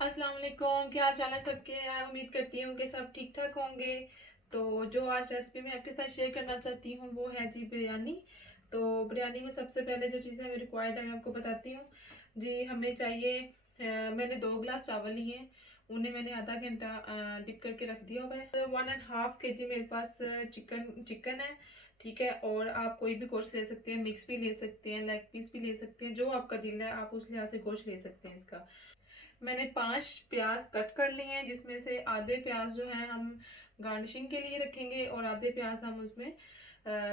अस्सलाम वालेकुम, क्या हाल चाल है सबके। उम्मीद करती हूँ कि सब ठीक ठाक होंगे। तो जो आज रेसिपी मैं आपके साथ शेयर करना चाहती हूँ वो है जी बिरयानी। तो बिरयानी में सबसे पहले जो चीज़ें हमें रिक्वायर्ड है मैं आपको बताती हूँ जी। हमें चाहिए मैंने 2 गिलास चावल लिए हैं, उन्हें मैंने आधा घंटा डिप करके रख दिया हुआ है। 1.5 kg मेरे पास चिकन चिकन है, ठीक है। और आप कोई भी गोश्त ले सकते हैं, मिक्स भी ले सकते हैं, लेग पीस भी ले सकते हैं, जो आपका दिल है आप उस लिहाज से गोश्त ले सकते हैं इसका। मैंने 5 प्याज कट कर लिए हैं, जिसमें से आधे प्याज जो है हम गार्निशिंग के लिए रखेंगे और आधे प्याज हम उसमें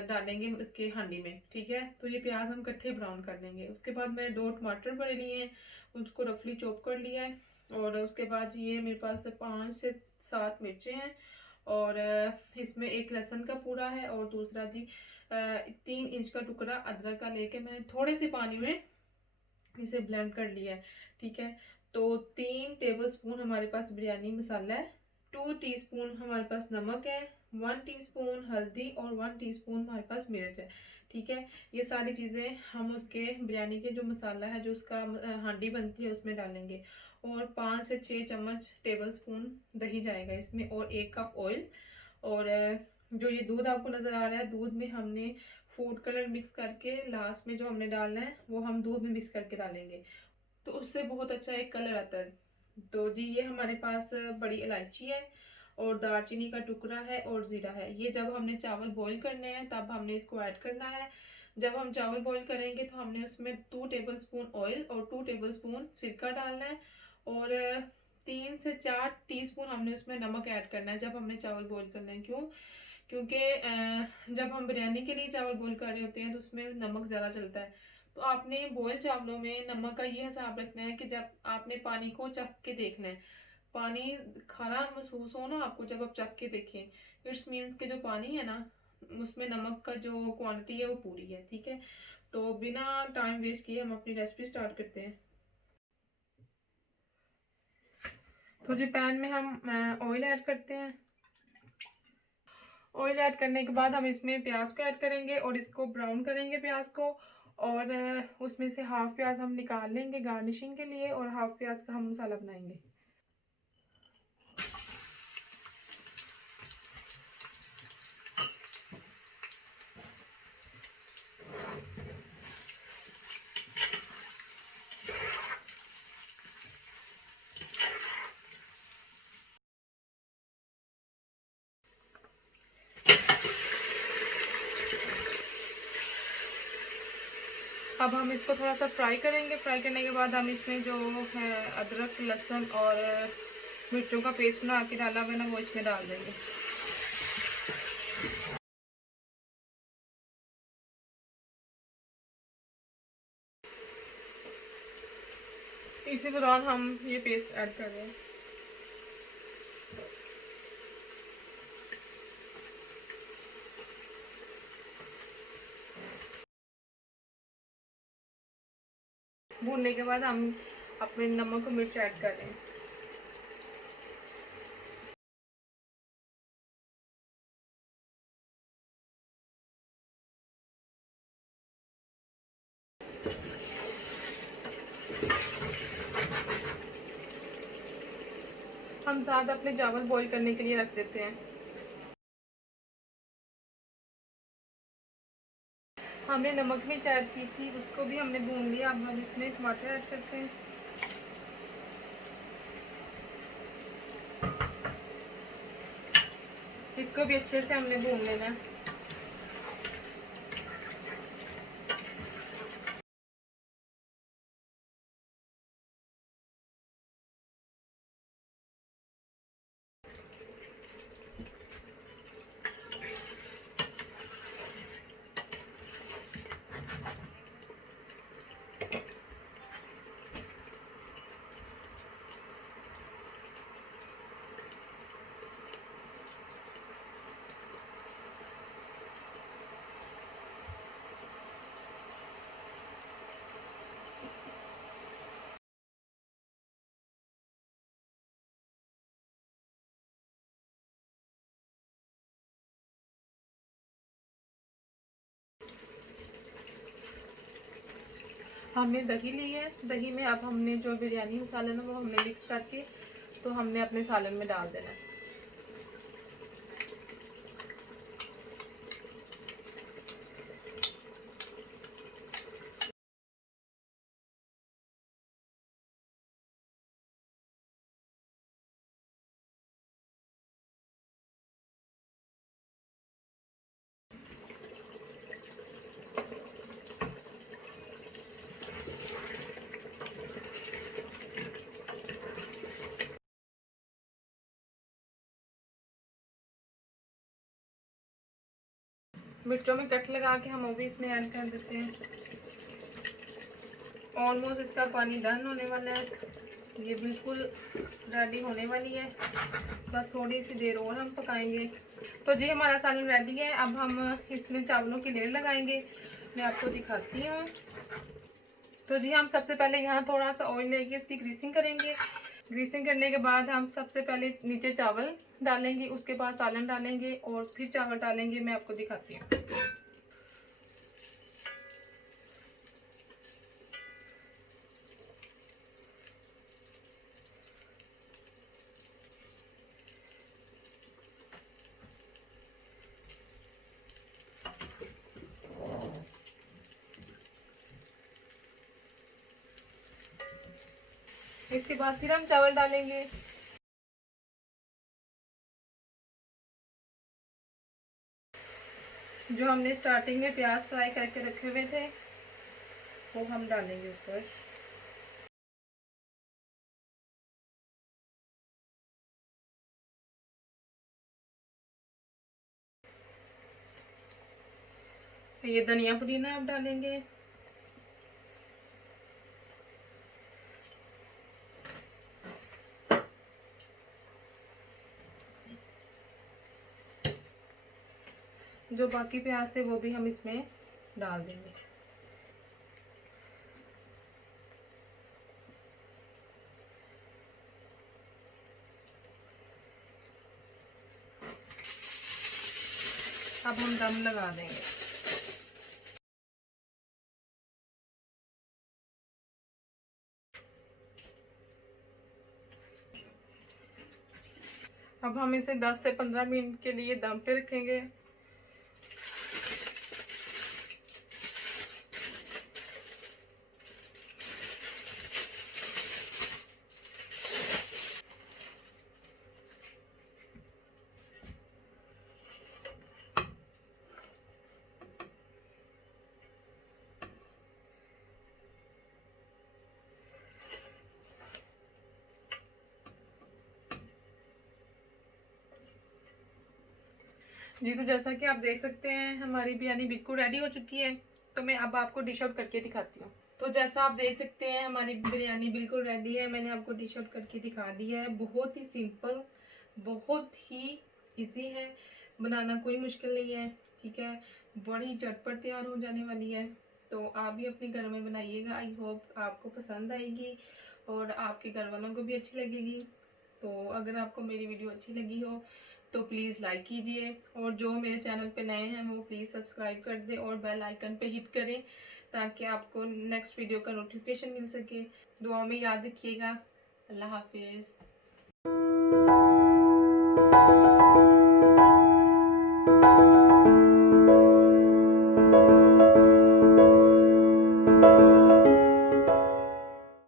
डालेंगे उसके हांडी में, ठीक है। तो ये प्याज हम इकट्ठे ब्राउन कर लेंगे। उसके बाद मैंने 2 टमाटर बड़े लिए हैं, उसको रफली चॉप कर लिया है। और उसके बाद ये मेरे पास 5 से 7 मिर्चें हैं। और इसमें एक लहसुन का पूरा है और दूसरा जी 3 इंच का टुकड़ा अदरक का लेके मैंने थोड़े से पानी में इसे ब्लेंड कर लिया है, ठीक है। तो 3 टेबल स्पून हमारे पास बिरयानी मसाला है, 2 टीस्पून हमारे पास नमक है, 1 टीस्पून हल्दी और 1 टीस्पून हमारे पास मिर्च है, ठीक है। ये सारी चीज़ें हम उसके बिरयानी के जो मसाला है जो उसका हांडी बनती है उसमें डालेंगे। और 5 से 6 चम्मच टेबल स्पून दही जाएगा इसमें, और 1 कप ऑयल। और जो ये दूध आपको नज़र आ रहा है, दूध में हमने फूड कलर मिक्स करके लास्ट में जो हमने डालना है वो हम दूध में मिक्स करके डालेंगे, तो उससे बहुत अच्छा एक कलर आता है। तो जी ये हमारे पास बड़ी इलायची है और दालचीनी का टुकड़ा है और ज़ीरा है। ये जब हमने चावल बॉईल करने हैं तब हमने इसको ऐड करना है। जब हम चावल बॉईल करेंगे तो हमने उसमें 2 टेबल स्पून ऑयल और 2 टेबल स्पून सिरका डालना है। और 3 से 4 टीस्पून हमने उसमें नमक ऐड करना है जब हमने चावल बॉईल करना है। क्यों? क्योंकि जब हम बिरयानी के लिए चावल बॉईल कर रहे होते हैं तो उसमें नमक ज़्यादा चलता है। तो आपने बॉयल चावलों में नमक का ये हिसाब रखना है कि जब आपने पानी को चख के देखना है, पानी खारा महसूस हो ना आपको जब आप चख के देखें, इट्स मीन्स के जो पानी है ना उसमें नमक का जो क्वांटिटी है वो पूरी है, ठीक है। तो बिना टाइम वेस्ट किए हम अपनी रेसिपी स्टार्ट करते हैं। तो जी पैन में हम ऑयल ऐड करते हैं। ऑयल ऐड करने के बाद हम इसमें प्याज को ऐड करेंगे और इसको ब्राउन करेंगे प्याज को। और उसमें से हाफ प्याज हम निकाल लेंगे गार्निशिंग के लिए और हाफ प्याज का हम मसाला बनाएंगे। अब हम इसको थोड़ा सा फ्राई करेंगे। फ्राई करने के बाद हम इसमें जो है अदरक लहसुन और मिर्चों का पेस्ट बना के डाला हुआ ना वो इसमें डाल देंगे। इसी दौरान हम ये पेस्ट ऐड कर रहे हैं। भूनने के बाद हम अपने नमक और मिर्च ऐड कर रहे हैं। हम साथ अपने चावल बॉईल करने के लिए रख देते हैं। हमने नमक मिर्च ऐड की थी, उसको भी हमने भून लिया। अब हम इसमें टमाटर ऐड करते हैं। इसको भी अच्छे से हमने भून लेना है। हमने दही ली है, दही में अब हमने जो बिरयानी मसाला ना वो हमने मिक्स करके तो हमने अपने सालन में डाल देना है। मिर्चों में कट लगा के हम वो भी इसमें ऐड कर देते हैं। ऑलमोस्ट इसका पानी डन होने वाला है, ये बिल्कुल रेडी होने वाली है, बस थोड़ी सी देर और हम पकाएंगे। तो जी हमारा सालन रेडी है। अब हम इसमें चावलों की लेयर लगाएंगे, मैं आपको दिखाती हूँ। तो जी हम सबसे पहले यहाँ थोड़ा सा ऑयल लेके इसकी ग्रीसिंग करेंगे। ग्रीसिंग करने के बाद हम सबसे पहले नीचे चावल डालेंगे, उसके बाद सालन डालेंगे और फिर चावल डालेंगे। मैं आपको दिखाती हूँ। इसके बाद फिर हम चावल डालेंगे। जो हमने स्टार्टिंग में प्याज फ्राई करके रखे हुए थे वो हम डालेंगे ऊपर। ये धनिया पुदीना आप डालेंगे। जो बाकी प्याज थे वो भी हम इसमें डाल देंगे। अब हम दम लगा देंगे। अब हम इसे 10 से 15 मिनट के लिए दम पे रखेंगे। जी तो जैसा कि आप देख सकते हैं हमारी बिरयानी बिल्कुल रेडी हो चुकी है। तो मैं अब आपको डिश आउट करके दिखाती हूँ। तो जैसा आप देख सकते हैं हमारी बिरयानी बिल्कुल रेडी है। मैंने आपको डिश आउट करके दिखा दिया है। बहुत ही सिंपल, बहुत ही इजी है, बनाना कोई मुश्किल नहीं है। ठीक है, बड़ी झटपट तैयार हो जाने वाली है। तो आप भी अपने घर में बनाइएगा। आई होप आपको पसंद आएगी और आपके घर वालों को भी अच्छी लगेगी। तो अगर आपको मेरी वीडियो अच्छी लगी हो तो प्लीज़ लाइक कीजिए, और जो मेरे चैनल पे नए हैं वो प्लीज़ सब्सक्राइब कर दें और बेल आइकन पे हिट करें ताकि आपको नेक्स्ट वीडियो का नोटिफिकेशन मिल सके। दुआ में याद रखिएगा। अल्लाह हाफिज़।